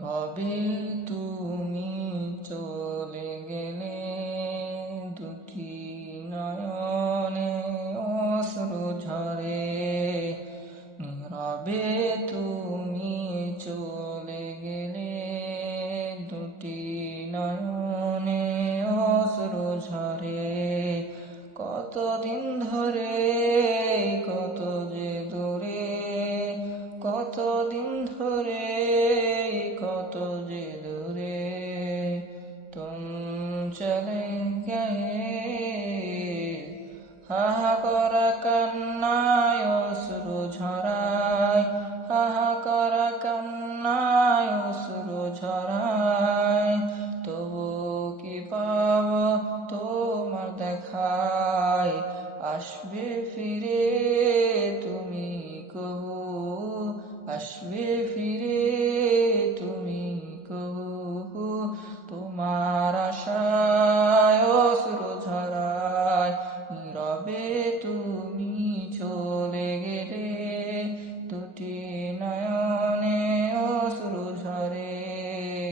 রবে তুমি চলে গেলে, দুটি নয়নে অশ্রু ঝরে। নীরবে তুমি চলে গেলে, দুটি নয়নে অশ্রু ঝরে। কতদিন ধরে, কত যে দূরে, কতদিন ধরে, কত যে দূরে তুম চলে গয়ে। হাহা করা কান্নায় অশ্রু ঝরায়, হাহা করা কান্নায় অশ্রু ঝরায়। তবু কি পাব তোমার দেখায়, আসবে ফিরে তুমি কবু, আসবে ফিরে তুমি কবু। তোমার আশায় অশ্রু ঝরায়, নীরবে তুমি